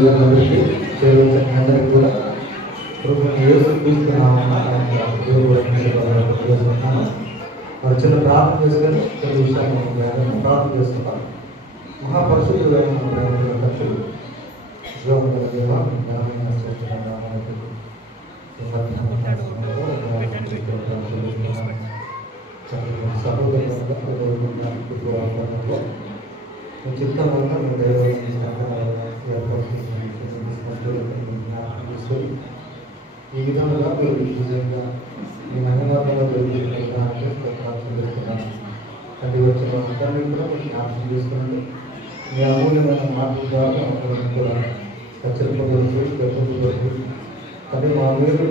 అందరికీ కూడా మరి చిన్న ప్రార్థన చేసుకొని కొన్ని విషయాలు ప్రార్థన చేసుకున్నాం. మహాపరిశుద్ధుడైన చిత్తం వల్ల ఈ విధంగా నిజంగా మీ నగరాలలో అది వచ్చిన అందరినీ కూడా జ్ఞాపకం చేసుకోండి. మీ అమూల్యమైన మాటల ద్వారా కూడా ఖచ్చితంగా అదే మా వేరు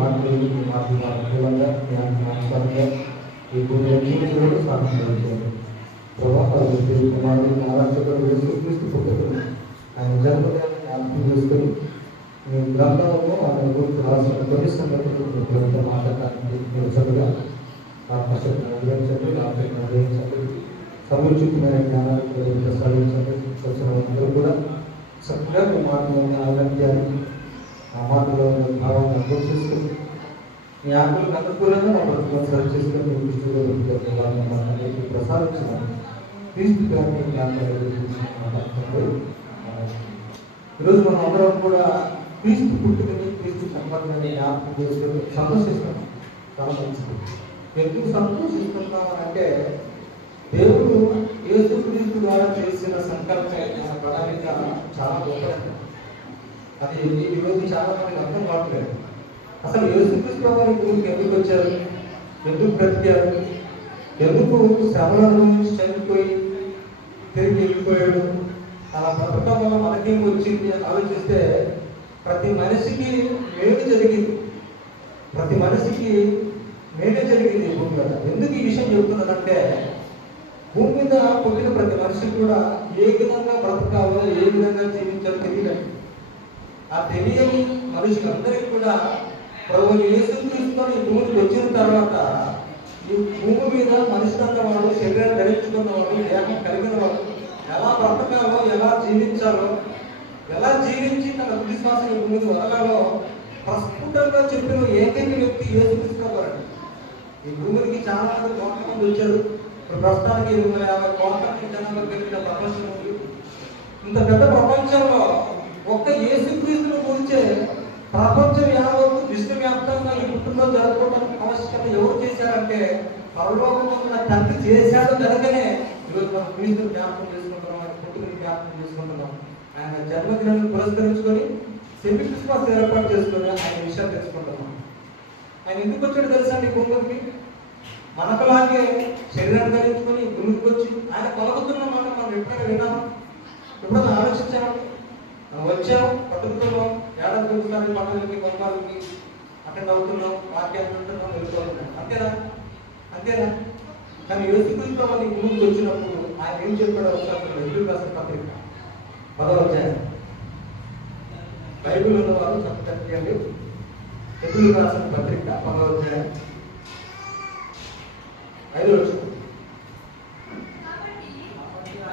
మాటలు మాటలుగా జ్ఞాపకంగా ఈ భూమి కూడా సాధన చేయండి. ప్రభావాలు కుమారుడు ఆరాధకుడు యేసుక్రీస్తు పుట్టుకను ఆయన జన్మదినాన్ని జ్ఞాపకం చేసుకొని మీ గ్రంథంలో ఆయన గురించి రాసిన కొన్ని సంగతులు మాట్లాడటానికి మీరు చదువుగా ఆత్మశక్తిని అనుగ్రహించండి, ఆత్మశక్తిని అనుగ్రహించండి, సముచితమైన జ్ఞానాన్ని ప్రసాదించండి. వచ్చిన అందరూ కూడా చక్కగా మీ మాటలను ఆరోగ్యాన్ని ఆ మాటలో భావాన్ని అర్థం చేసుకొని మీ ఆటలకు అనుకూలంగా మా బ్రతుకులను సరి చేసుకొని మీ దృష్టిలో ప్రసాదించడానికి క్రీస్తు ఈరోజు మనం అందరం కూడా క్రీస్తు పుట్టుకని క్రీస్తు సంబంధాన్ని జ్ఞాపకం చేసుకొని సంతోషిస్తాం. చాలా మంచిది. ఎందుకు సంతోషిస్తున్నామని అంటే దేవుడు యేసుక్రీస్తు ద్వారా చేసిన సంకల్పమైన ప్రణాళిక చాలా గొప్పది. అది ఈరోజు చాలా మందికి అర్థం కావట్లేదు. అసలు యేసుక్రీస్తు వారి గురించి ఎందుకు వచ్చారు, ఎందుకు బ్రతికారు, ఎందుకు శ్రమలను చనిపోయి తిరిగి వెళ్ళిపోయాడు, అలా బ్రతకడం వల్ల మనకేం వచ్చింది ఆలోచిస్తే ప్రతి మనిషికి మేలు జరిగింది. ప్రతి మనిషికి మేలే జరిగింది ఈ భూమి మీద. ఎందుకు ఈ విషయం చెబుతున్నదంటే భూమి మీద పుట్టిన ప్రతి మనిషికి కూడా ఏ విధంగా బ్రతకాలో ఏ విధంగా జీవించాలో తెలియలేదు. ఆ తెలియని మనుషులందరికీ కూడా ప్రభు యేసుక్రీస్తు ఈ భూమికి వచ్చిన తర్వాత ఈ భూమి మీద మనుషులన్న వాళ్ళు శరీరాన్ని ధరించుకున్న వాళ్ళు దేహం కలిగిన వాళ్ళు ఎలా బ్రతకాలో, ఎలా జీవించాలో, ఎలా జీవించి తన విశ్వాసం ఈ భూమికి వదలాలో ప్రస్ఫుటంగా చెప్పిన ఏకైక వ్యక్తి యేసుక్రీస్తు వారండి. ఈ భూమికి చాలా మంది కోట్ల మంది వచ్చారు. ఇప్పుడు ప్రస్తుతానికి 50 కోట్ల జనాలు కలిగిన ప్రపంచం ఉంది. ఇంత పెద్ద ప్రపంచంలో ఒక్క యేసుక్రీస్తును గురించే ప్రపంచం యావత్తు విశ్వవ్యాప్తంగా ఈ పుట్టినరోజు జరుపుకోవడానికి ఆవశ్యకత ఎవరు చేశారంటే పరలోకంలో ఉన్న తండ్రి చేశాడు కనుకనే ఈరోజు మనం క్రీస్తుని జ్ఞాపకం చేసుకుంటున్నాం, ఆయన పుట్టుకని జ్ఞాపకం చేసుకుంటున్నాం. ఆయన జన్మదినాన్ని పురస్కరించుకొని సెమీ క్రిస్మస్ ఏర్పాటు చేసుకొని ఆయన విషయాలు తెలుసుకుంటున్నాం. ఆయన ఎందుకు వచ్చాడు తెలుసా అండి భూమికి? మనకులాగే శరీరాన్ని ధరించుకొని భూమికి వచ్చి ఆయన పలుకుతున్న మాట మనం ఎప్పుడైనా విన్నాము, ఎప్పుడైనా ఆలోచించాము? మనం వచ్చాం, బతుకుతున్నాం, ఏడాది చూస్తానికి పండుగలకి కొంపాలకి అటెండ్ అవుతున్నాం, వాక్యాన్ని ఉంటున్నాం, వెళ్ళిపోతున్నాం. అంతేనా? అంతేనా? కానీ యేసుక్రీస్తు వాళ్ళ భూమికి వచ్చినప్పుడు ఆయన ఏం చెప్పాడో ఒకసారి ఎదురు రాసిన పత్రిక 10వ అధ్యాయం. బైబిల్ ఉన్న వాళ్ళు చక్కటి ఎదురు రాసిన పత్రిక 10వ అధ్యాయం 5వ వచనం.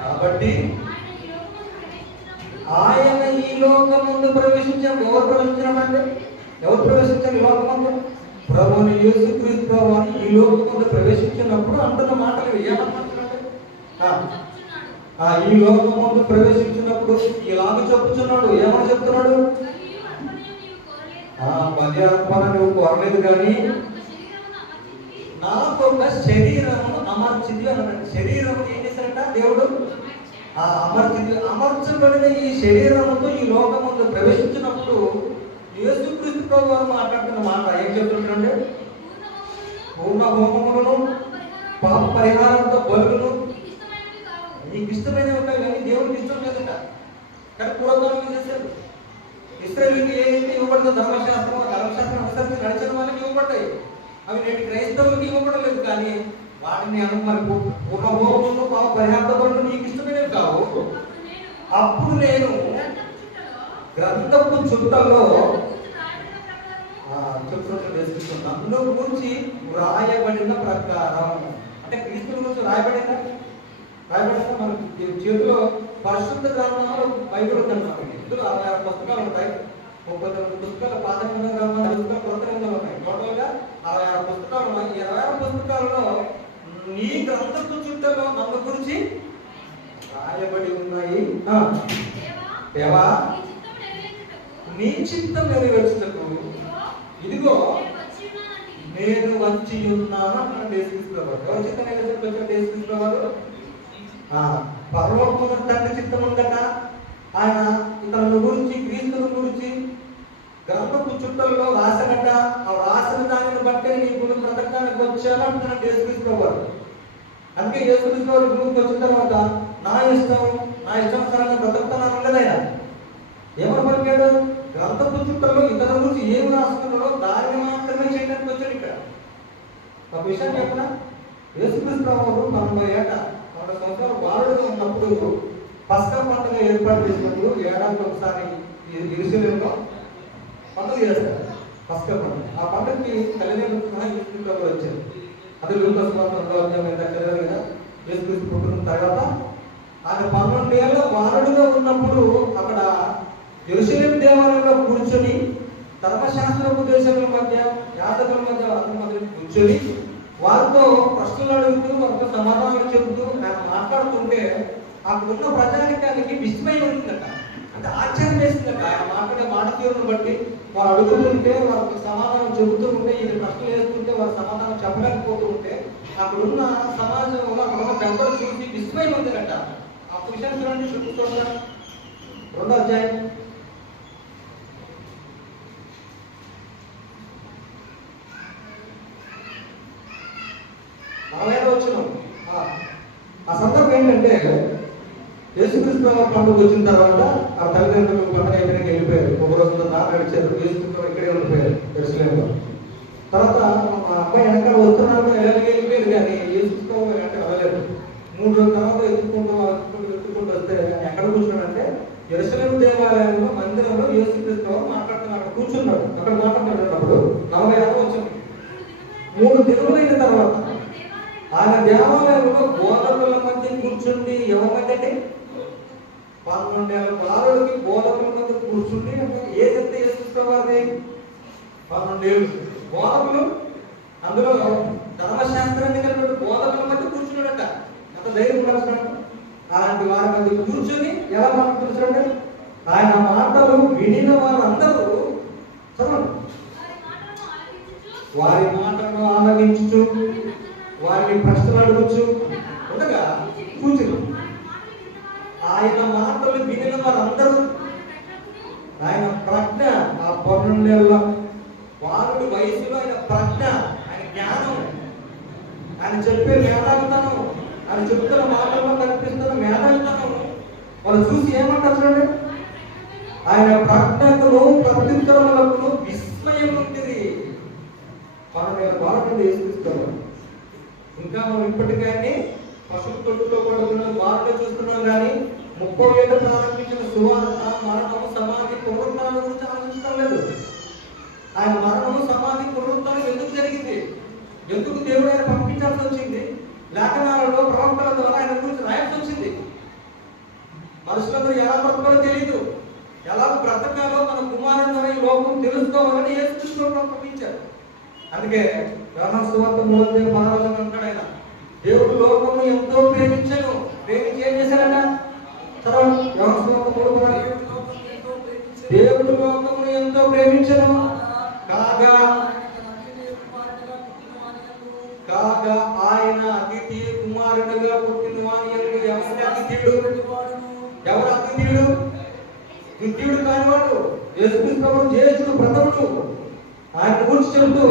కాబట్టి ఆయన ఈ లోకమందు ప్రవేశించాడు. ఎవరు ప్రవేశించామంటే ఎవరు ప్రవేశించారు ఈ లోకమందు? ప్రభువుని యేసుక్రీస్తు ప్రభువుని ఈ లోకమందు ప్రవేశించినప్పుడు అంటున్న మాటలు ఏమంటున్నాడు? ఈ లోకమందు ప్రవేశించినప్పుడు ఇలాగ చెప్పుచున్నాడు. ఏమని చెప్తున్నాడు? పది అర్పణ నువ్వు కోరలేదు కానీ నాకు ఒక శరీరమును అమర్చింది అన్నాడు. శరీరము ఏం చేశారట దేవుడు? అమర్చబడిన ఈ శరీరముతో ఈ లోకముందు ప్రవేశించినప్పుడు యేసుక్రీస్తు ప్రభు వారు మాట్లాడుతున్న మాట ఏం చెప్తుంటే పూర్ణ హోమములను పాప పరిహారంతో బలులను నీకు ఇష్టమైనవి ఉంటాయి కానీ దేవుడికి ఇష్టం లేదట. కానీ పూర్వకాలం చేశారు. ఇశ్రాయేలుకి ఏదైతే ఇవ్వబడిందో ధర్మశాస్త్రం అనుసరించి నడిచిన వాళ్ళకి ఇవ్వబడ్డాయి. అవి నేటి క్రైస్తవులకి ఇవ్వబడం లేదు. కానీ వాటిని మరి పూర్ణ హోమములను పాప పరిహారంతో బలులు నీకు ఇష్టమైనవి కావు. అప్పుడు నేను గ్రంథపు చుట్టల్లో నన్ను గురించి వ్రాయబడిన ప్రకారం, అంటే క్రీస్తు గురించి రాయబడిందా? రాయబడిన మనకి చేతిలో పరిశుద్ధ గ్రంథాలు బైబిల్ ఉందన్నమాట. ఇందులో 66 పుస్తకాలు ఉంటాయి. 39 పుస్తకాలు పాత గ్రంథాలు, 10 పుస్తకాలు కొత్త గ్రంథాలు ఉన్నాయి. టోటల్గా 66 పుస్తకాలు ఉన్నాయి. ఈ 66 పుస్తకాలలో నీ గ్రంథపు చుట్టలో నన్ను గురించి రాయబడి ఉన్నాయి. దేవా నీ చిత్తం నెరవేర్చుటకు ఇదిగో నేను వచ్చి ఉన్నాను అన్నాడు యేసుక్రీస్తువారు. ఎవరి చిత్తం నెరవేర్చుటకు యేసుక్రీస్తువారు? పరలోకమున తండ్రి చిత్తం ఉందట. ఆయన ఇతరుల గురించి, క్రీస్తుల గురించి గ్రంథపు చుట్టల్లో రాసనట. ఆ రాసిన దానిని బట్టే నీ గురించి బ్రతకడానికి వచ్చాను అంటున్నాడు యేసుక్రీస్తువారు. అందుకే యేసుక్రీస్తువారు గురించి వచ్చిన తర్వాత నా ఇష్టానుసారంగా బ్రతుకుతున్నాను అన్నది ఆయన. ఏమని పలికాడు? గ్రంథపు చుట్టల్లో ఇతరుల గురించి ఏం రాసుకున్నాడో దానిని మాత్రమే చేయడానికి వచ్చాడు ఇక్కడ. ఒక విషయం చెప్పిన యేసుక్రీస్తువారు 40 ఏట 40 సంవత్సరాలు బాలుడుగా ఉన్నప్పుడు పస్కా పండుగ ఏర్పాటు చేసినప్పుడు ఏడాదికి ఒకసారి యెరూషలేములో పండుగ చేస్తారు. పస్కా పండుగ. ఆ పండుగకి తల్లిదండ్రులు యేసుక్రీస్తువారు వచ్చారు. అది లూకాసు వార్త 2వ అధ్యాయం చదివారు కదా. యేసుక్రీస్తు పుట్టిన తర్వాత ఆయన 12 ఏళ్ళ బాలుడుగా ఉన్నప్పుడు అక్కడ యెరూషలేము దేవాలయంలో కూర్చొని ధర్మశాస్త్ర ఉపదేశకుల మధ్య, యాజకుల మధ్య అందరి మధ్య కూర్చొని వారితో ప్రశ్నలు అడుగుతూ, వారితో సమాధానాలు చెబుతూ ఆయన మాట్లాడుతుంటే అక్కడ ఉన్న ప్రజానికానికి విస్మయం ఉంటుందట. అంటే ఆశ్చర్యం వేస్తుందట. ఆయన మాట్లాడే మాట తీరును బట్టి వారు అడుగుతుంటే, వారికి సమాధానం చెబుతూ ఉంటే, ఇది ప్రశ్నలు వేస్తుంటే వారు సమాధానం చెప్పలేకపోతూ ఉంటే అక్కడున్న సమాజంలో అక్కడ పెద్దలు చూసి విస్మయం ఉందట. ఆ విషయం చూడండి, చూపుతుందా 2వ అధ్యాయం 40వ వచనం. ఆ సందర్భం ఏంటంటే యేసుక్రీస్తు పండుగ వచ్చిన తర్వాత ఆ తల్లిదండ్రులు పండుగ అయిపోయినాక వెళ్ళిపోయారు. ఒక రోజుతో నడిచారు. యేసుక్రీస్తు ఇక్కడే ఉండిపోయారు యెరూషలేములో. తర్వాత మా అబ్బాయి వెనకాల వస్తున్నారు, వెళ్ళిపోయారు. కానీ యేసుక్రీస్తు వెనక వెళ్ళలేదు. 3 రోజుల తర్వాత ఎత్తుకుంటూ వస్తే ఎక్కడ కూర్చున్నాడంటే యెరూషలేము దేవాలయంలో మందిరంలో యేసుక్రీస్తు మాట్లాడుతున్నాడు. అక్కడ కూర్చున్నాడు. అక్కడ మాట్లాడుతున్నప్పుడు 46వ వచనం. 3 దినములైన తర్వాత ఆయన దేవాలయంలో బోధకుల మధ్య కూర్చుండి, ఎవరి మధ్య అంటే 12 ఏళ్ళ బాలుడికి బోధకుల మధ్య కూర్చుండి, ఏదైతే యేసుక్రీస్తువారిది 12 ఏళ్ళు బోధకులు, అందులో ధర్మశాస్త్రాన్ని కలిగిన బోధకుల మధ్య కూర్చున్నాడట. అంత ధైర్యం ఉండాల్సినట్టు అలాంటి వారి మధ్య కూర్చొని ఎలా మాట్లాడుతున్నాడు? ఆయన మాటలు వినిన వారందరూ చదవండి. వారి మాటలను ఆలకించు, వారిని ప్రశ్నలు అడగచ్చు ఉండగా కూర్చుని ఆయన మాటలు వినిన వారందరూ ఆయన ప్రజ్ఞ, ఆ 12 ఏళ్ళ వారుడి వయసులో ఆయన ప్రజ్ఞ, ఆయన జ్ఞానం, ఆయన చెప్పే మేధావితనం, ఆయన చెప్తున్న మాటల్లో కనిపిస్తున్న మేధావితనం వాళ్ళు చూసి ఏమంటారు చూడండి? ఆయన ప్రజ్ఞకును ప్రత్యుత్తరములకు విస్మయం ఉంటుంది. 12 ఏళ్ళ బాలుడిని యేసుక్రీస్తు. ఇంకా మనం ఇప్పటికీ పశువు తొట్టులో పడుతున్న బాలుడే చూస్తున్నాం. కానీ 30 ఏళ్ళు ప్రారంభించిన సువార్త మరణము, సమాధి, పునరుత్థానం గురించి ఆలోచించడం లేదు. ఆయన మరణము, సమాధి, పునరుత్థానం ఎందుకు జరిగింది? ఎందుకు దేవుడు ఆయన పంపించాల్సి వచ్చింది? లేఖనాలలో ప్రవక్తల ద్వారా ఆయన గురించి రాయాల్సి వచ్చింది. మనుషులందరూ ఎలా బ్రతకాలో తెలియదు. ఎలా బ్రతకాలో మన కుమారుని ద్వారా ఈ లోకం తెలుసుకోవాలని యేసుక్రీస్తు పంపించారు. అందుకే యోహాను సువార్త 3:16 అంటాడు ఆయన, దేవుడు లోకము ఎంతో ప్రేమించాను. ప్రేమించి ఏం చేశాడట? చదవండి. యోహాను సువార్త 3:16. దేవుడు లోకమును ఎంతో ప్రేమించాను కాగా ఆయన అతిథి కుమారునిగా పుట్టిన వాని యందు ఎవరి అతిథియుడు? ఎవరు అతిథియుడు? ద్వితీయుడు కానివాడు యేసుక్రీస్తు జ్యేష్ఠుడు, ప్రథముడు. ఆయన గురించి చెబుతూ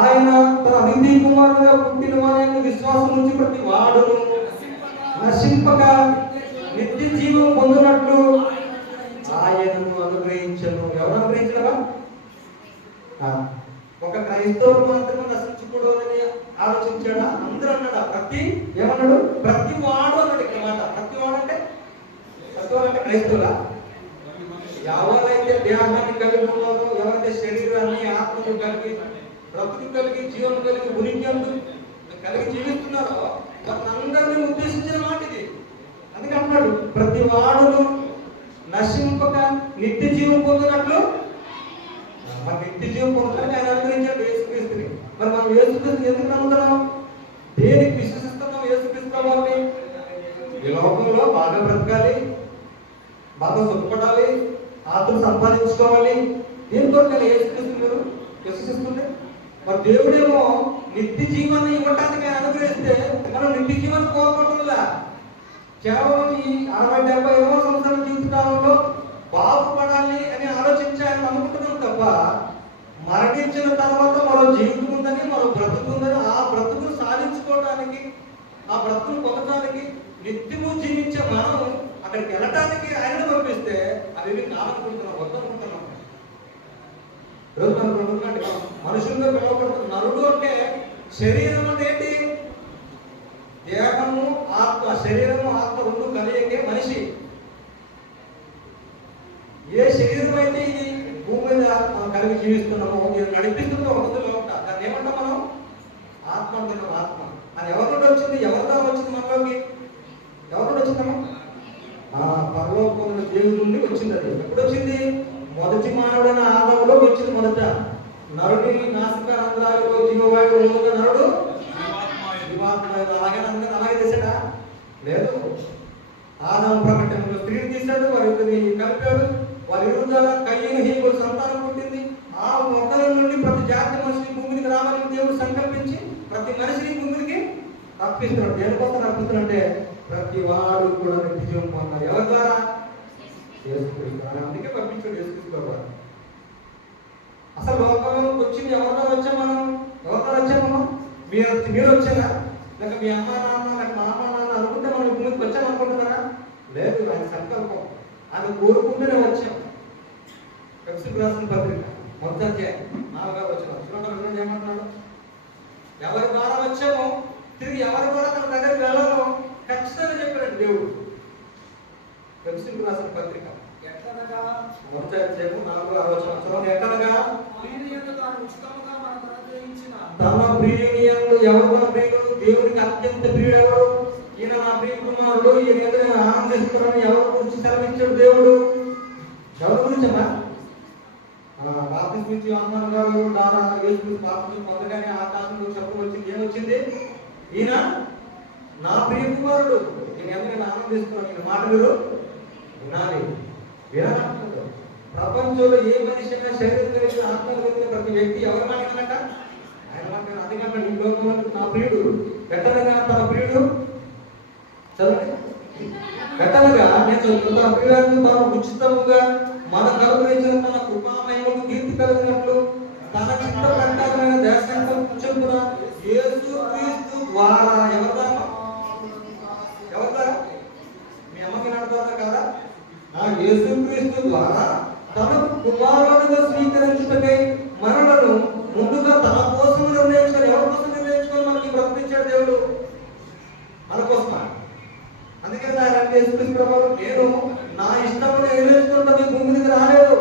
ఆయన తన అతిథి కుమారునిగా పుట్టిన వాని విశ్వాసం నుంచి ప్రతి వాడును నశింపక నిత్య జీవం పొందినట్లు ఆయనను అనుగ్రహించను. ఎవరు అనుగ్రహించడమా? ఒక క్రైస్తవుడు మాత్రమే నశించకూడదని ఆలోచించాడా? అందరూ అన్నాడా? ఏమన్నాడు? ప్రతి వాడు అన్నాడు. ఇక్కడ మాట ప్రతి వాడు అంటే క్రైస్తవులా? ఎవరైతే దేహాన్ని కలిగి ఉన్నారో, ఎవరైతే శరీరాన్ని, ఆత్మను కలిగి, బ్రతుకు కలిగి, జీవనం కలిగి, ఉనికి కలిగి జీవిస్తున్నారో అందరినీ ఉద్దేశించిన మాట ఇది. అందుకే అంటున్నాడు, ప్రతి వాడును నశింపక నిత్య జీవం పొందినట్లు. మన నిత్య జీవం పొందడానికి ఆయన అనుగ్రహించాడు యేసుక్రీస్తుని. మరి మనం యేసుక్రీస్తుని ఎందుకు నమ్ముతున్నాం? దేనికి విశ్వసిస్తున్నాం యేసుక్రీస్తు వారిని? ఈ లోకంలో బాగా బ్రతకాలి, బాగా సుఖపడాలి, ఆత్మ సంపాదించుకోవాలి. దీంతో నేను యేసుక్రీస్తు మీరు విశ్వసిస్తుంది. మరి దేవుడేమో నిత్య జీవాన్ని ఇవ్వటానికి అనుగ్రహిస్తే మనం నిత్య జీవాన్ని కోరుకుంటుందా? కేవలం ఈ 60-70 సంవత్సరాల జీవితకాలంలో బాగుపడాలి అని ఆలోచించి ఆయన అనుకుంటున్నాం తప్ప, మరణించిన తర్వాత మరో జీవితం ఉందని, మరో బ్రతుకు ఉందని, ఆ బ్రతుకును సాధించుకోవడానికి, ఆ బ్రతుకును పొందడానికి నిత్యము జీవించే మనం అక్కడికి వెళ్ళటానికి ఆయన పంపిస్తే అవి కాదనుకుంటున్నాం, వద్దనుకుంటున్నాం. ఈరోజు మనకు అనుకున్నట్టు మనుషులుగా పిలవబడుతున్న నరుడు అంటే శరీరం అంటే ఏంటి? దేహము ఆత్మ, శరీరము ఆత్మ రెండు కలిగే మనిషి. ఏ శరీరం అయితే ఇది భూమి మీద మనం కలిగి జీవిస్తున్నామో, ఇది నడిపిస్తుందో ఉంటుంది లోపల, దాన్ని ఏమంటాం మనం? ఆత్మ అంటున్నాం. ఆత్మ అది ఎవరి వచ్చింది? ఎవరితో వచ్చింది మనలోకి? ఎవరి వచ్చిందమ్మా? పరలోకం దేవుడి నుండి వచ్చింది. అది ఎప్పుడు వచ్చింది? మొదటి మానవుడైన ఆదాములో వచ్చింది. మొదట నరుడి నాసిక రంధ్రాలలో జీవవాయువు నరుడు అలాగే అందరూ అలాగే చేశాడా? లేదు. ఆదాము ప్రకటనలో స్త్రీని తీశాడు, వారి కలిపాడు, వారి ద్వారా కయ్యను హేబులు సంతానం పుట్టింది. ఆ మొక్కల నుండి ప్రతి జాతి మనిషిని భూమికి రావాలని దేవుడు సంకల్పించి ప్రతి మనిషిని భూమికి రప్పిస్తున్నాడు. దేనికోసం రప్పిస్తున్నాడంటే ప్రతి వాడు కూడా నిత్య జీవం పొందాలి. ఎవరి ద్వారా? యేసుక్రీస్తు. అందుకే పంపించాడు యేసుక్రీస్తు. అసలు లోకంలోకి వచ్చింది ఎవరి ద్వారా వచ్చాం మనం? ఎవరి ద్వారా వచ్చామమ్మా? మీరు వచ్చారా? లేక మీ అమ్మ నాన్న, లేక మా అమ్మ నాన్న అనుకుంటే మనం భూమికి వచ్చామనుకుంటున్నారా? లేదు. ఆయన సంకల్పం, ఆయన కోరుకుంటూనే వచ్చాం. ఎఫెసీయులకు రాసిన పత్రిక 1వ అధ్యాయం 4వ వచనం ఏమంటున్నాడు? ఎవరి ద్వారా వచ్చామో తిరిగి ఎవరి ద్వారా మన దగ్గరికి వెళ్ళాలో ఖచ్చితంగా చెప్పాడు దేవుడు. ఎఫెసీయులకు రాసిన పత్రిక 1వ అధ్యాయం 4వ వచనం ఎట్లనగా తమ ప్రియుని యందు ఎవరు మన ప్రియుడు? దేవునికి అత్యంత ప్రియుడు ఎవరు? ఈయన నా ప్రియ కుమారుడు, ఈయన ఎదురు ఆనందిస్తున్నాను ఎవరి గురించి సెలవిచ్చాడు దేవుడు? ఎవరి గురించమ్మా? బాప్తిస్మం ఇచ్చి యోహాను గారు ద్వారా యేసు బాప్తిస్మం పొందగానే ఆకాశంలో శబ్దం వచ్చింది. ఏమొచ్చింది? ఈయన నా ప్రియ కుమారుడు, ఈయన ఎందుకు ఆనందిస్తున్నాను, ఈయన మాట మీరు వినాలి. వినాలంటున్నాడు. ప్రపంచంలో ఏ మనిషి అయినా శరీరం కలిగిన ఆత్మ కలిగిన ప్రతి వ్యక్తి ఎవరి మాట వినక ఆయన మాట. అందుకంటే ఈ లోకంలో నా ప్రియుడు పెట్టనగా తన ప్రియుడు చదవండి. పెట్టనగా నేను తన ప్రియుడు తాను ఉచితముగా మన కలుగునించిన తన కృపామయముకు కీర్తి కలిగినట్లు తన చిత్త ప్రకారమైన దేశంలో చెప్పున యేసుక్రీస్తు ద్వారా ఎవరి ద్వారా? మీ అమ్మకి నడుతారా కదా? యేసుక్రీస్తు ద్వారా తన కుమారుడుగా స్వీకరించుటకై మనలను ముందుగా తన కోసం నిర్ణయించుకొని, ఎవరి కోసం నిర్ణయించుకొని మనకి బ్రతికించాడు దేవుడు? మన కోసమా? అందుకని ఆయన అంటే యేసుక్రీస్తు ప్రభువు, నేను నా ఇష్టం నిర్ణయించుకుంటా మీ భూమి మీదకి రాలేదు.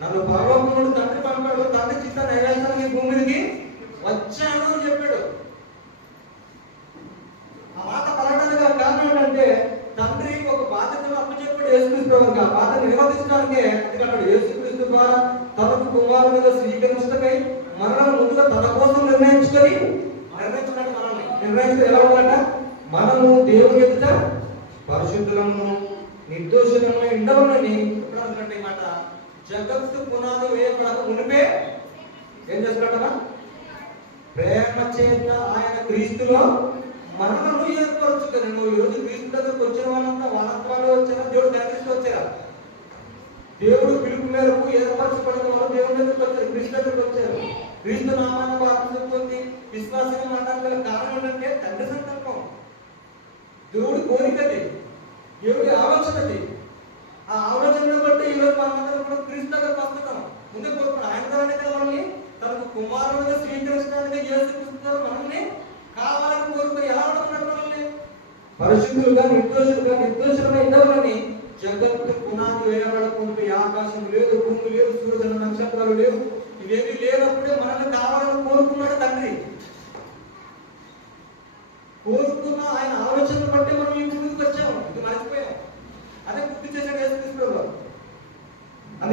నన్ను పరలోకముడు తండ్రి పంపాడు, తండ్రి చిత్త నెరవేర్చడానికి భూమి మీదకి వచ్చాను అని చెప్పాడు. ఆ మాట పలకడానికి కారణం ఏంటంటే తండ్రి ఒక బాధ్యతను అప్పచెప్పాడు యేసుక్రీస్తు ప్రభువుగా. ఆ బాధ్యతను నిర్వర్తించడానికే అందుకంటాడు యేసుక్రీస్తు ద్వారా తనకు కుమారునిగా స్వీకరించటకై మనల్ని ముందుగా తన కోసం నిర్ణయించుకున్నాడు. మనల్ని నిర్ణయించుకుని ఎలా ఉందంట? మనము దేవుని ఎదుట పరిశుద్ధులను నిర్దోషులను ఉండవలని ఎప్పుడు మాట జగత్తు పునాది వేయబడక మునిపే ఏం చేస్తున్నాడన్నా? ప్రేమ చేత ఆయన క్రీస్తులో మనలను ఏర్పరచుకొని. నువ్వు ఈరోజు క్రీస్తు దగ్గరకు వచ్చిన వాళ్ళంతా వాళ్ళంతా వచ్చారా? దేవుడు దయచేసి వచ్చారా? దేవుడు పిలుపు మేరకు ఏర్పరచబడిన వాళ్ళు దేవుడి దగ్గరకు వచ్చారు, క్రీస్తు దగ్గరకు వచ్చారు. క్రీస్తు నామాన్ని వారసులు పొంది విశ్వాసంగా మాట్లాడగల కారణం ఏంటంటే తండ్రి సంకల్పం, దేవుడి కోరికది, దేవుడి ఆలోచనది. ఆ ఆలోచనను బట్టి ఈరోజు మనమందరం కూడా క్రీస్తు దగ్గరకు వస్తున్నాం. ముందే కోరుకున్నాం ఆయన ద్వారానే కదా మనల్ని తనకు కుమారుడుగా స్వీకరించడానికి యేసుక్రీస్తు మనల్ని కావాలని కోరుకుని ఎలా అనుకున్నాడు? మనల్ని పరిశుద్ధులుగా నిర్దోషులుగా ఉండవాలని జగత్తు పునాది వేయబడకుంటే ఆకాశం లేదు, భూమి లేదు, సూర్యుడు నక్షత్రాలు లేవు, ఇవేమి లేనప్పుడే మనల్ని కావాలని కోరుకున్నాడు తండ్రి.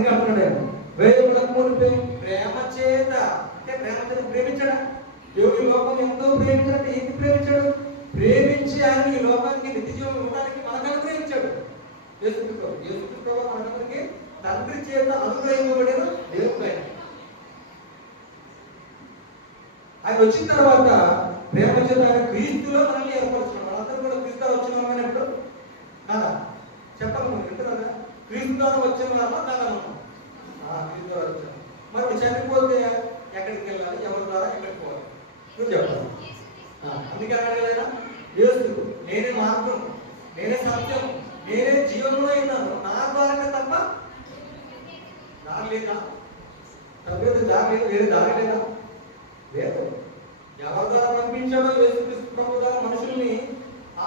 అందుకే అంటున్నాడు ఆయన వేయబడక మునిపే ప్రేమ చేత, అంటే ప్రేమ చేత ప్రేమించాడా? దేవుడు ఈ లోకం ఎంతో ప్రేమించాడంటే ఏంటి ప్రేమించాడు? ప్రేమించి ఆయన ఈ లోకానికి నిత్య జీవం ఇవ్వడానికి మనకు ప్రేమించాడు. యేసుక్రీస్తు మనకందరికి తండ్రి చేత అనుగ్రహింపబడిన దేవుడు ఆయన. ఆయన వచ్చిన తర్వాత ప్రేమ చేత ఆయన క్రీస్తులో మనల్ని ఏర్పరుచున్నాం. మనందరూ కూడా క్రీస్తు వచ్చినామని ఎప్పుడు కాదా? చెప్పాలి మనం వింటున్నారా? క్రీస్తు ద్వారా వచ్చిన వాళ్ళ కాదా? మనం క్రీస్తు ద్వారా వచ్చాం. మరి చనిపోతే ఎక్కడికి వెళ్ళాలి? ఎవరి ద్వారా ఎక్కడికి పోవాలి? నువ్వు చెప్పాలి. అందుకే అడగలేదా? యేసు నేనే మార్గం, నేనే సత్యం, నేనే జీవనంలో ఉన్నాను, నా ద్వారానే తప్ప దారి లేదా? తప్పేది దారి లేదు, వేరే దారి లేదా? లేదు. ఎవరి ద్వారా పంపించాడో యేసుక్రీస్తు ప్రభు ద్వారా మనుషుల్ని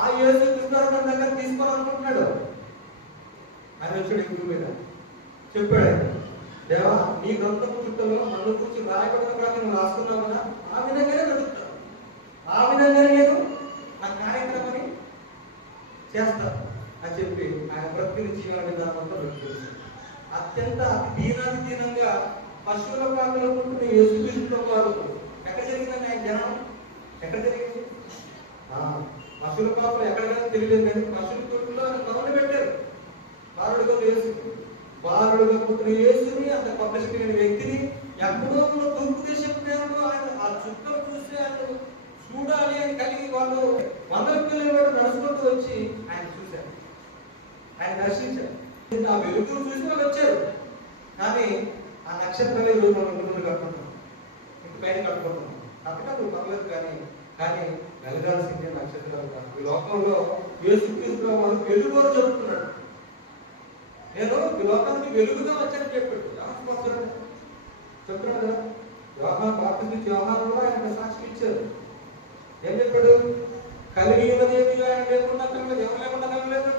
ఆ యేసుక్రీస్తు ద్వారా మన దగ్గర తీసుకోవాలనుకుంటున్నాడు. ఆయన వచ్చాడు ఈ భూమి మీద, చెప్పాడు దేవా నీ గ్రంథపు చుట్టలో నన్ను గురించి రాయబడిన ప్రకారం నువ్వు రాసుకున్నావు కదా, ఆ విధంగానే బ్రతుకుతాను, ఆ విధంగానే నేను ఆ కార్యక్రమాన్ని చేస్తాను అని చెప్పి ఆయన ప్రకృతి జీవన విధానం అంతా బ్రతుకుతాడు. అత్యంత దీనాది దీనంగా పశువుల పాకలో పుట్టిన యేసుక్రీస్తు వారు ఎక్కడ జరిగిందని ఆయన జనం ఎక్కడ జరిగింది? పశువుల పాకలు ఎక్కడికైనా తెలియలేదు కానీ పశువుల తొట్టులో ఆయన గమని పెట్టారు. బాలుడుగా యేసు, బాలుడుగా పుట్టిన యేసుని అంత పబ్లిసిటీ లేని వ్యక్తిని ఎక్కడో తూర్పు దేశం ప్రేమలో ఆయన ఆ చుట్టూ చూసి ఆయన చూడాలి అని కలిగి వాళ్ళు 100 కిలోమీటర్లు నడుచుకుంటూ వచ్చి ఆయన చూశారు, ఆయన దర్శించారు. ఆ వెలుగు చూసి వాళ్ళు వచ్చారు. కానీ ఆ నక్షత్రాలే ఈరోజు మనం ఇంటి కట్టుకుంటాం, ఇంటి పైన కట్టుకుంటాం. అంతగా నువ్వు పర్లేదు కానీ కానీ వెలగాల్సిందే నక్షత్రాలు కాదు. ఈ లోకంలో యేసుక్రీస్తు వారు వెలుగు అని చెప్తున్నాడు. నేను ఈ లోకానికి వెలుగుగా వచ్చానని చెప్పాడు. చెప్తున్నాడు కదా, యోహాను బాప్తిస్మం యోహానులో ఆయన సాక్షి ఇచ్చారు. ఏం చెప్పాడు? కలిగి ఉన్నదేమిగా ఆయన లేకుండా కలగలేదు, ఎవరు లేకుండా కలగలేదు.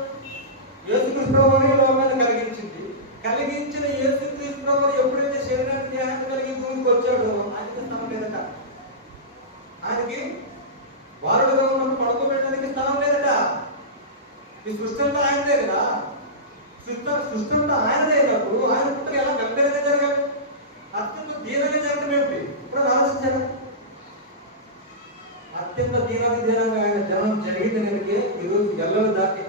యేసుక్రీస్తు ప్రభువునే లోకాన్ని కలిగించింది. కలిగించిన యేసుక్రీస్తు ప్రభువు ఎప్పుడైతే శరీరాన్ని ధ్యానం కలిగి భూమికి వచ్చాడో ఆయనకి స్థలం లేదట. ఆయనకి వారుడుగా ఉన్నప్పుడు పడుకోబెట్టడానికి స్థలం లేదట. ఈ సృష్టి అంతా ఆయనదే కదా. సృష్టి అంతా ఆయనదే అయినప్పుడు ఆయన పుట్టిన ఎలా గంభీరంగా జరగాలి? అత్యంత దీనంగా జరగడం ఏమిటి? ఇప్పుడు ఆలోచించారా? అత్యంత దీనంగా ఆయన జనం జరిగింది కనుకే ఈరోజు ఎల్లలు దాటి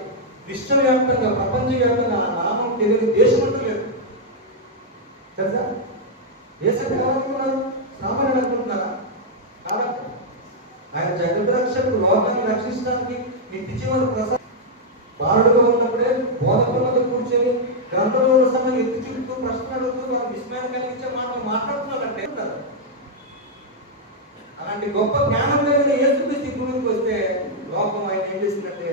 విశ్వవ్యాప్తంగా ప్రపంచవ్యాప్తంగా ఆ నామం తెలియని దేశం అంటూ లేదు తెలుసా? దేశం ఎవరనుకున్నారు? సామాన్యుడు అనుకుంటున్నారా? కాబట్టి ఆయన జగద్రక్షకుడు, లోకాన్ని రక్షించడానికి నిత్య జీవన ప్రసాదం. బాలుడుగా ఉన్నప్పుడే బోధకులతో కూర్చొని గ్రంథంలో సమయం ఎత్తి చూపుతూ ప్రశ్న అడుగుతూ వారు విస్మయాన్ని కలిగించే మాటలు మాట్లాడుతున్నారంటే అలాంటి గొప్ప జ్ఞానం లేని యేసుక్రీస్తు భూమికి వస్తే లోకం ఆయన ఏం చేసిందంటే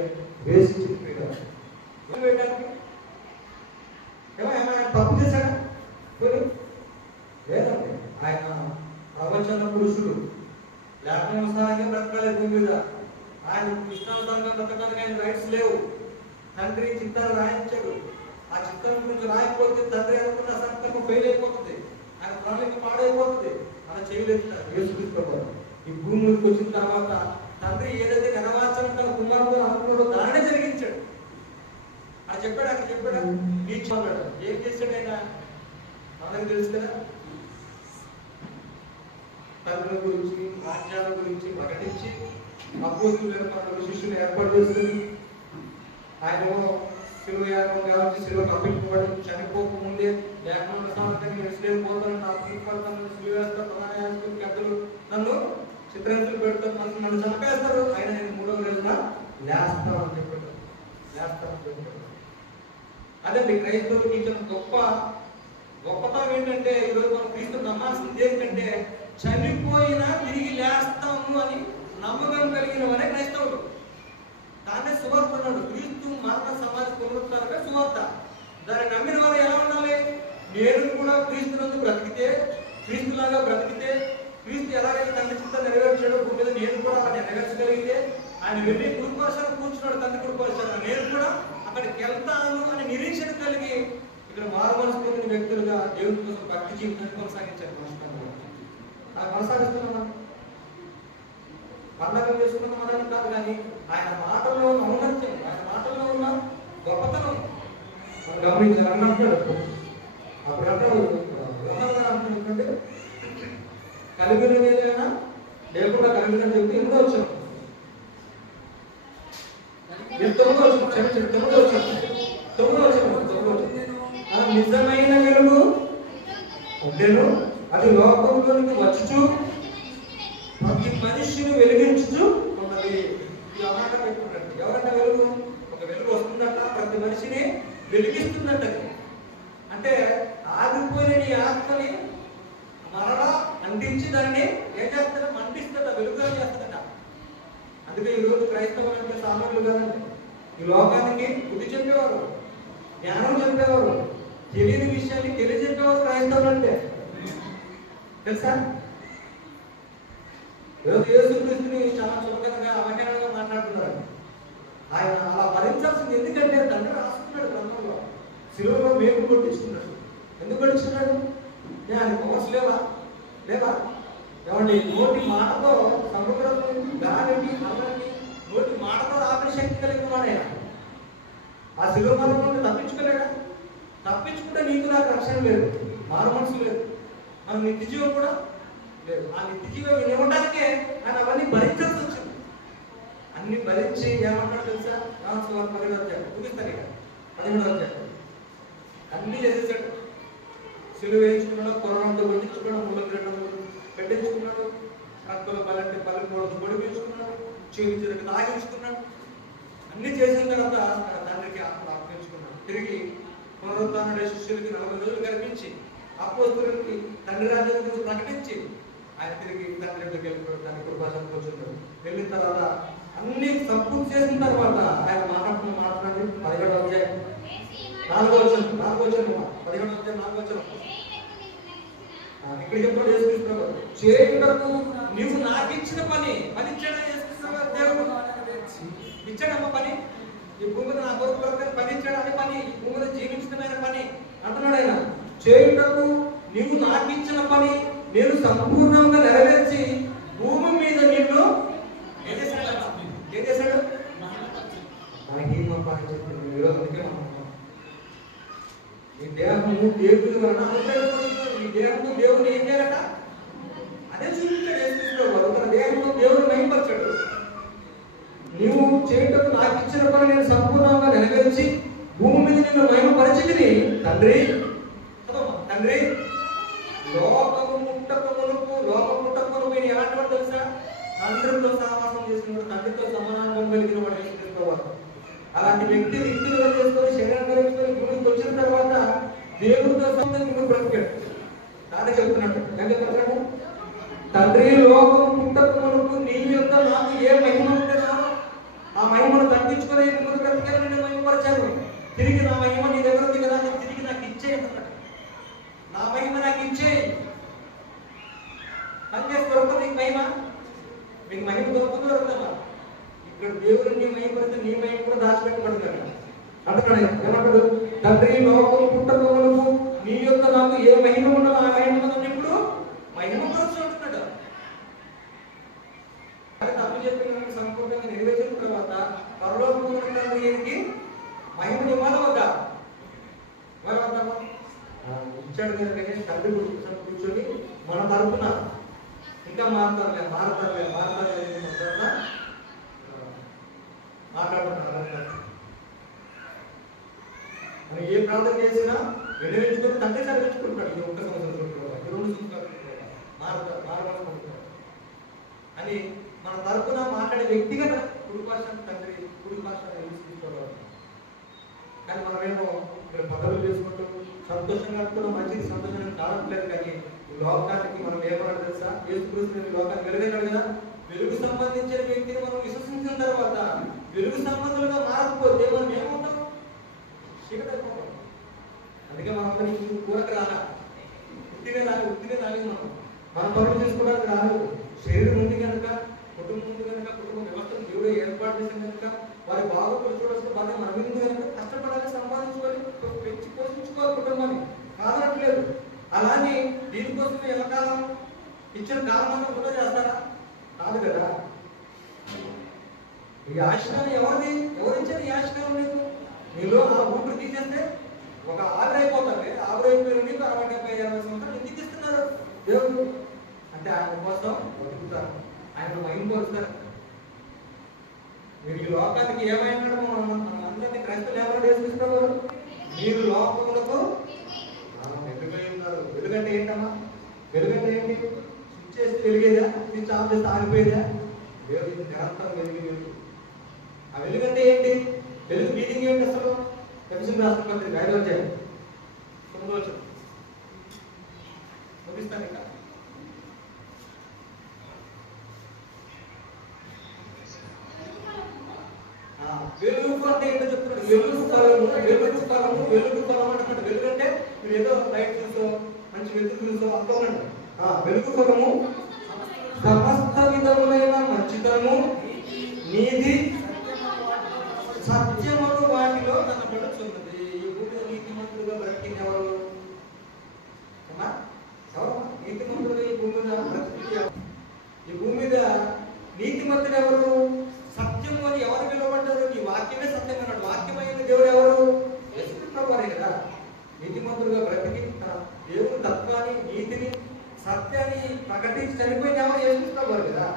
వేసి చెప్పేయడానికి ఏమైనా తప్పు చేశాడా? లేదండి. ఆయన ప్రపంచంలో పురుషుడు లేఖనానుసారంగా బ్రతకలేదు భూమి మీద. ఆయన కృష్ణానుసారంగా బ్రతకడానికి ఆయన రైట్స్ లేవు. తండ్రి చిత్తాన్ని రాయించాడు. ఆ చిత్రం గురించి రాయకపోతే తండ్రి అనుకున్న సంకల్పం ఫెయిల్ అయిపోతుంది, ఆయన ప్రణాళిక పాడైపోతుంది. అలా చేయలేదు యేసుక్రీస్తు. ఈ భూమికి వచ్చిన తర్వాత తండ్రి ఏదైతే నెరవేర్చాలని తన కుమారుడు అనుకున్నాడో దాన్నే జరిగించాడు. అది చెప్పాడు, అక్కడ చెప్పాడు. నీ చెప్పాడు ఏం చేశాడు ఆయన అందరికి తెలుసు కదా. తండ్రి గురించి రాజ్యాల గురించి ప్రకటించి అపోస్తుల శిష్యుని ఏర్పాటు చేసుకుని ఆయన శిలువయాగం కావచ్చు, శిలువ కప్పించబడి చనిపోకముందే లేకుండా పోతాను, నా పడతాను, శిలువేస్తా, ప్రధాన యాజకులు పెద్దలు నన్ను చిత్రహింసలు పెడతారు, నన్ను చంపేస్తారు, ఆయన నేను 3వ రోజున లేస్తాను అని చెప్పాడు. లేస్తాను చెప్పాడు. అదే క్రైస్తవులకి ఇచ్చిన గొప్పతనం ఏంటంటే ఈరోజు మనం క్రీస్తు నమ్మాల్సింది ఏంటంటే చనిపోయినా తిరిగి లేస్తాము అని నమ్మకం కలిగిన వారే క్రైస్తవులు. దాన్నే సువార్త అన్నాడు. క్రీస్తు మరణ సమాజ పునరుద్ధరణగా సువార్త. దాన్ని నమ్మిన వారు ఎలా ఉండాలి? నేను కూడా క్రీస్తునందు బ్రతికితే, క్రీస్తులాగా బ్రతికితే, క్రీస్తు ఎలాగైతే తండ్రి చిత్తం నెరవేర్చాడో భూమి మీద నేను కూడా అలా నెరవేర్చగలిగితే, ఆయన వెళ్ళి కుడిపరచాను కూర్చున్నాడు, తండ్రి కుడిపరచాను, నేను కూడా అక్కడికి వెళ్తాను అని నిరీక్షణ కలిగి ఇక్కడ మారుమనసు పొందిన వ్యక్తులుగా దేవుని కోసం భక్తి జీవితాన్ని కొనసాగించారు. కొనసాగిస్తున్నాం. పండగలు చేసుకున్న మనం కాదు, కానీ ఆయన మాటల్లో ఉన్న ఔన్నత్యం, ఆయన మాటల్లో ఉన్న గొప్పతనం మనం గమనించాలి. అప్పుడు అంటాడు అంటున్నటువంటి కలిగినది ఏదైనా లేకుండా కలిగిన వ్యక్తి ఎన్నో వచ్చాం నిజమైన వెలుగు ఉండెను, అది లోకంలోనికి వచ్చుచు ప్రతి మనిషిని వెలిగించుచు ఉన్నది. ఎవరంట వెలుగు? ఒక వెలుగు వస్తుందట, ప్రతి మనిషిని వెలిగిస్తుందట. అంటే ఆగిపోయిన నీ ఆత్మని మరలా అందించి దాన్ని ఏం చేస్తాడో మండిస్తుందట, వెలుగుగా చేస్తుందట. అందుకే ఈరోజు క్రైస్తవులు అంటే సామాన్యులు కాదండి. ఈ లోకానికి బుద్ధి చెప్పేవారు, జ్ఞానం చెప్పేవారు, తెలియని విషయాన్ని తెలియజెప్పేవారు క్రైస్తవులు అంటే. తెలుసా? ఈరోజు యేసుక్రీస్తుని చాలా చులకనగా అవహేళనగా మాట్లాడుతున్నారు. ఆయన అలా భరించాల్సింది ఎందుకంటే తండ్రి రాసుకున్నాడు గ్రంథంలో, శిలువలో మేము కొట్టించుకున్నాడు. ఎందుకు కొట్టించుకున్నాడు? ఆయన పవర్స్ లేవా? ఏమండి, నోటి మాటతో సముద్రం గాలికి అల్లరికి నోటి మాటతో ఆపే శక్తి కలిగిన వాడు ఆయన. ఆ శిలువ మరణం నుండి తప్పించుకోలేడా? తప్పించుకుంటే నీకు నాకు రక్షణ లేదు, మారు మనసు లేదు, మన నిత్య జీవం కూడా లేదు. ఆ నిత్య జీవం ఇవ్వడానికే ఆయన అవన్నీ భరించాల్సి వచ్చింది. అన్ని భరించి ఏమంటాడు తెలుసా? 17 అధ్యాయం ముగిస్తారు ఇక 17 అధ్యాయం అన్ని చేసేసాడు. సిలువ వేయించుకున్నాడు, కొరడంతో కొట్టించుకున్నాడు, ముళ్ళ గ్రంథం పెట్టించుకున్నాడు, కక్కలు బలంటే పల్లె పొడిపించుకున్నాడు, చెవి చిరక తాగించుకున్నాడు. అన్ని చేసిన తర్వాత తన తండ్రికి ఆత్మ అప్పగించుకున్నాడు. తిరిగి పునరుత్థాన శిష్యులకి 40 రోజులు కనిపించి అపోస్తలులకి తండ్రి రాజ్యం గురించి ప్రకటించి ఆయన తిరిగి తండ్రి దగ్గరికి వెళ్ళిపోయాడు. తన కృపాసనం కూర్చున్నాడు. వెళ్ళిన తర్వాత అన్ని సంపూర్తి చేసిన తర్వాత ఆయన మాట్లాడుతున్నాడు. 17వ అధ్యాయం 4వ వచనం 17వ అధ్యాయం 4వ వచనం ఇక్కడ చెప్పాడు యేసుక్రీస్తు చేయుటకు నీవు నాకు ఇచ్చిన పని ఇచ్చాడా యేసుక్రీస్తు దేవుడు? ఇచ్చాడమ్మ పని. ఈ భూమి మీద నా కొరకు పని ఇచ్చాడు. అనే పని ఈ భూమి మీద జీవించడమైన పని అంటున్నాడు ఆయన. చేయుటకు నీవు నాకు ఇచ్చిన పని నేను సంపూర్ణంగా నెరవేర్చి భూమి మీద నిన్ను ఏం చేశాడు? ఈ దేహము దేవుడి వలన ఈ దేహము దేవుని ఏం చేయాలట? అదే చూపించాడు యేసుక్రీస్తు. తన దేహంలో దేవుడు మహిమపరచాడు. నీవు చేయటకు నాకు ఇచ్చిన పని నేను సంపూర్ణంగా నెరవేర్చి భూమి మీద నిన్ను మహిమపరచితిని తండ్రి. లోకము పుట్టక మునుపు నేను ఎలాంటి వాడు తెలుసా? తండ్రితో సహవాసం చేసినవాడు, తండ్రితో సమానాంగం కలిగిన వాడు యేసుక్రీస్తు. అలాంటి వ్యక్తి ఇంటిని చేసుకొని శరీరం ధరించుకొని భూమికి వచ్చిన తర్వాత దేవుడితో సంబంధం బ్రతికాడు. తానే చెప్తున్నాడు, ఏం చెప్తున్నాడు? తండ్రి లోకం పుట్టక మునుపు నీ యొక్క నాకు ఏ మహిమ ఉంటుందో ఆ మహిమను తగ్గించుకొని ముందు బ్రతికాను, నేను మహిమపరచాను. తిరిగి నా మహిమ నీ దగ్గర ఉంది కదా, తిరిగి నాకు ఇచ్చేయి అన్నాడు. నా మహిమ నాకు ఇచ్చేయి. పనిచేసి దొరుకుతుంది నీకు మహిమ? మీకు మహిమ దొరుకుతుందో దొరుకుతుందా? ఇక్కడ దేవుడు నీ మహిమపరిస్తే నీ మహిమ కూడా దాచిపెట్టబడుతున్నాడు అంటున్నాడు. ఏమంటాడు? తండ్రి లోకం పుట్టక మునుపు నీ యొక్క నాకు ఏ మహిమ ఉన్నదో ఆ మహిమ ఇప్పుడు మహిమపరచు అంటున్నాడు. తప్పు చెప్పిన సంపూర్ణంగా నెరవేర్చిన తర్వాత పరలోకానికి మహిమని ఇవ్వాలి వద్దా? ఇచ్చాడు కనుక తండ్రి కూర్చొని మన తరపున ఇంకా మాట్లాడుతున్నాడు. అని ఏ ప్రాంతం చేసినా వినియోగించుకొని తండ్రి సరిపించుకుంటున్నాడు. ఈ 1 సంవత్సరం 2 సంవత్సరాలు మారబడుకుంటున్నాడు అని మన తరపున మాట్లాడే వ్యక్తిగత కుడి భాష తండ్రి, కుడి భాష తీసుకోవాలి. కానీ మనమేమో ఇక్కడ పదవులు చేసుకుంటూ సంతోషంగా కూడా మంచిది సంతోషంగా కావట్లేదు. కానీ లోకానికి మనం ఏమన్నా తెలుసా? యేసుక్రీస్తు లోకానికి వెలుగైనాడు కదా. వెలుగు సంబంధించిన వ్యక్తిని మనం విశ్వసించిన తర్వాత వెలుగు సంబంధులుగా మారకపోతే మనం ఏమవుతాం? చీకటైపోతాం. అందుకే మనందరికీ కూరకు రాలా, ఉత్తిగా రాలేదు. మనం పనులు చేసుకోవడానికి రాలేదు. శరీరం ఉంది కనుక, కుటుంబం ఉంది కనుక, కుటుంబ వ్యవస్థను దేవుడు ఏర్పాటు చేసిన కనుక వారి బాగోగులు చూడాల్సిన బాధ మనం ఉంది కనుక కష్టపడాలి, సంపాదించుకోవాలి, పెంచి పోషించుకోవాలి కుటుంబాన్ని. కాదనట్లేదు. అలానే దీనికోసం ఎంతకాలం ఇచ్చిన కారణంగా కూడా చేస్తారా? కాదు కదా. ఈ ఆశయాన్ని ఎవరిచ్చారు? ఈ ఆశయాలు నీకు నీలో ఆ ఊపిరి తీసేస్తే ఒక ఆవిరైపోతుంది. ఆవిరైపోయిన నీకు 60, 70, 80 సంవత్సరాలు ఎందుకు ఇస్తున్నారు దేవుడు అంటే ఆయన కోసం బతుకుతారు, ఆయన మైంపరుస్తారు. మీరు ఈ లోకానికి ఏమైనా మనం అందరినీ క్రైస్తవులు ఏమైనా చేసుకుంటున్నారు, మీరు లోకములకు వెలుగై ఉన్నారు. వెలుగంటే ఏంటమ్మా? వెలుగంటే ఏంటి? స్విచ్ చేసి వెలిగేదా? స్విచ్ ఆఫ్ చేసి ఆగిపోయేదా? దేవుడు నిరంతరం వెలుగు. ఆ వెలుగంటే ఏంటి? వెలుగు మీనింగ్ ఏంటి అసలు? ఎఫెసీయులకు రాసిన పత్రిక 5వ అధ్యాయం 9వ వచనం ముగిస్తాను. ఇక వెలుగు అంటే ఏంటో చెప్తున్నాడు. వెలుగు స్థలము, వెలుగు స్థలము, వెలుగు స్థలం అంటున్నాడు. వెలుగు అంటే మీరు ఏదో లైట్ చూసో మంచి వెలుగు చూసో అనుకోకండి. వెలుగు స్థలము సమస్త విధములైన మంచితనము, నీతి, సత్యమును వాటిలో కనబడుచున్నది. ఈ భూమి నీతిమంతులుగా బ్రతికిన ఎవరు? నీతిమంతులుగా ఈ భూమి మీద బ్రతికి, ఈ భూమి మీద నీతిమంతులు ఎవరు? సత్యము అని ఎవరు పిలువబడ్డారు? నీ వాక్యమే సత్యం అన్నాడు. వాక్యమైన దేవుడు ఎవరు? యేసుక్రీస్తు వారే కదా. నీతిమంతులుగా బ్రతికి దేవుని తత్వాన్ని, నీతిని, సత్యాన్ని ప్రకటించి చనిపోయిన ఎవరు? యేసుక్రీస్తు వారు కదా.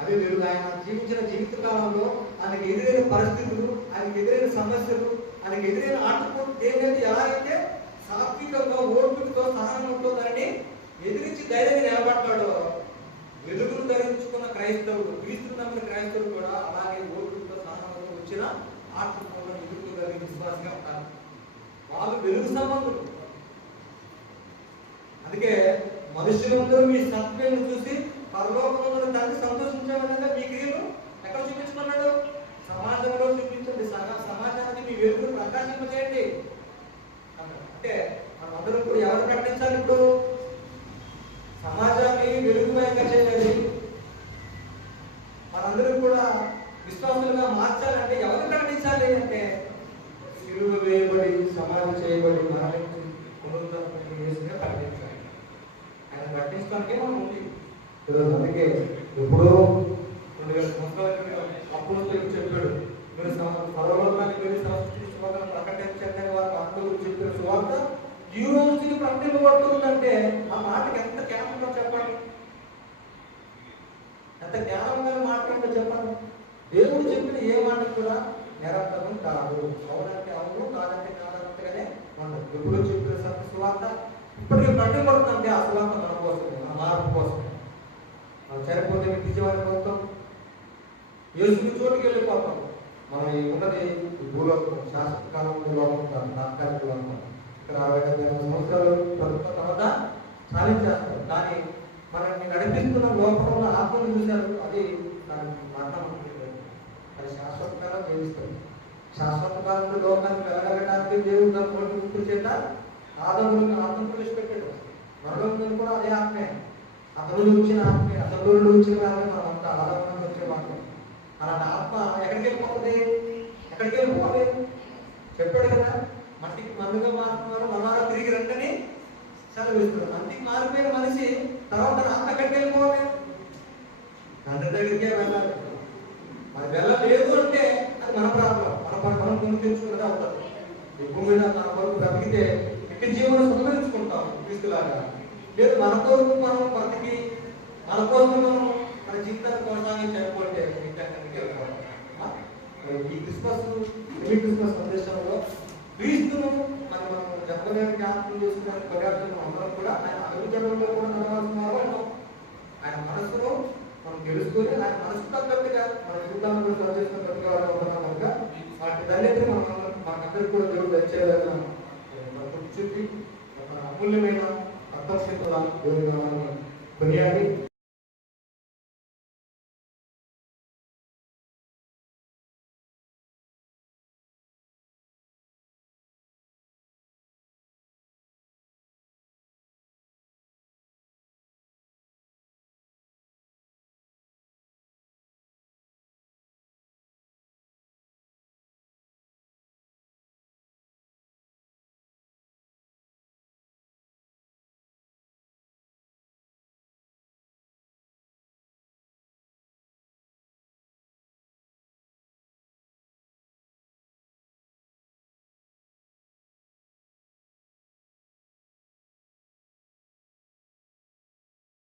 అదే వెలుగు. ఆయన జీవించిన జీవిత కాలంలో ఆయనకు ఎదురైన పరిస్థితులు, ఆయనకు ఎదురైన సమస్యలు, ఆయనకు ఎదురైన ఆటపోటు దేనికంటే ఎలాగైతే సాత్వికంగా, ఓర్పుతో, సహనంతో దానిని ఎదిరించి ధైర్యంగా నిలబడ్డాడో, వెలుగును ధరించుకున్న క్రైస్తవుడు, క్రీస్తును నమ్మిన క్రైస్తవుడు కూడా అలాగే ఓర్పుతో, సహనంతో వచ్చిన ఆటపోటులను ఎదుర్కోగలిగే విశ్వాసంగా ఉంటారు. వాళ్ళు వెలుగు సంబంధులు. అందుకే మనుషులందరూ మీ సత్యాన్ని చూసి పరలోకమున తండ్రి సంతోషించే విధంగా మీ క్రియలు ఎక్కడ చూపించుకున్నాడు? సమాజంలో చూపించండి. సమాజానికి మీ వెలుగును ప్రకాశింపజేయండి. అంటే మనం అందరూ ఇప్పుడు ఎవరు ప్రకటించాలి? ఇప్పుడు సమాజాన్ని వెలుగుమయంగా చేయాలి. మనందరూ కూడా విశ్వాసులుగా మార్చాలంటే ఎవరు ప్రకటించాలి అంటే సిలువ వేయబడి, సమాధి చేయబడి, మరణించి పునరుద్ధరించగా ప్రకటించాలి. ఆయన ప్రకటించడానికే మనం ఉంది. అందుకే ఎప్పుడో 2000 సంవత్సరాల క్రితం అపోస్తలులకు చెప్పాడు, మీరు పరలోకానికి వెళ్ళి సంస్కృతి ప్రకటించండి వారు అందరూ చెప్పిన సువార్త ఈ రోజుకి ప్రకటింపబడుతుందంటే ఆ మాటకి ఎంత జ్ఞానంగా చెప్పండి, ఎంత జ్ఞానంగా మాట ఏంటో చెప్పండి. దేవుడు చెప్పిన ఏ మాట కూడా నిరంతరం కాదు. అవునంటే అవును, కాదంటే కాదంతగానే ఉండదు. ఎప్పుడు చెప్పిన సత్య సువార్త ఇప్పటికీ ప్రకటింపబడుతుందంటే ఆ సువార్త మన కోసమే, మన మార్పు కోసమే. మనం చనిపోతే నిజమైన మొత్తం యేసుని చోటుకి వెళ్ళిపోతాం. మనం ఉన్నది భూలోకం, శాశ్వత కాలంలో లోకం కాదు, తాత్కాలిక లోకం. ఇక్కడ 60-70 సంవత్సరాలు ప్రభుత్వం తర్వాత సాధించేస్తాం. కానీ మనల్ని నడిపిస్తున్న లోపల ఉన్న ఆత్మను చూశారు, అది దాని మరణం ఉంటుంది. అది శాశ్వత కాలం జీవిస్తుంది. శాశ్వత కాలంలో లోకాన్ని వెలగడానికి దేవుడు తన నోటి గుర్తు చేత ఆదములను ఆత్మ ప్రవేశపెట్టాడు. మరణం కూడా అదే ఆత్మే. అతను వచ్చిన ఆత్మే, అతను వచ్చిన ఆత్మే మనం అంతా ఆదమనం వచ్చే మాట. అలాంటి ఆత్మ ఎక్కడికి వెళ్ళిపోతుంది? ఎక్కడికి వెళ్ళిపోవాలి? చెప్పాడు కదా, మట్టికి మన్నుగా మారుతున్నారు, మనారా తిరిగి రండి సెలవిస్తున్నాడు. మట్టికి మారిపోయిన మనిషి తర్వాత ఆత్మ ఎక్కడికి వెళ్ళిపోవాలి? తండ్రి దగ్గరికే వెళ్ళాలి. మరి వెళ్ళలేదు అంటే అది మన ప్రాబ్లం. మనం ముందు తెచ్చుకున్నది అవుతుంది. ఈ భూమి మీద మన వరకు బ్రతికితే ఇక్కడ జీవనం సుఖరించుకుంటాం క్రీస్తులాగా. లేదు మన కొరకు మనం బ్రతికి మన కోసం మనం మన జీవితాన్ని కొనసాగించి చనిపోతే ఈ క్రిస్మస్ సందేశంలో క్రీస్తును మనం జన్మలేని జ్ఞాపకం చేసుకునే పర్యాటకులు అందరం కూడా ఆయన అభివృద్ధిలో కూడా నడవాల్సిన వారు. ఆయన మనసును మనం తెలుసుకొని ఆయన మనసు తగ్గట్టుగా మన జీవితాన్ని కూడా సరిచేసుకున్నట్టుగా ఉన్నాం కనుక వాటి ధన్యతను మనకందరికీ కూడా దేవుడు దయచేయాలని మన గుర్తు చెప్పి మన అమూల్యమైన అర్థం దేవుడిగా మనం కొనియాలి.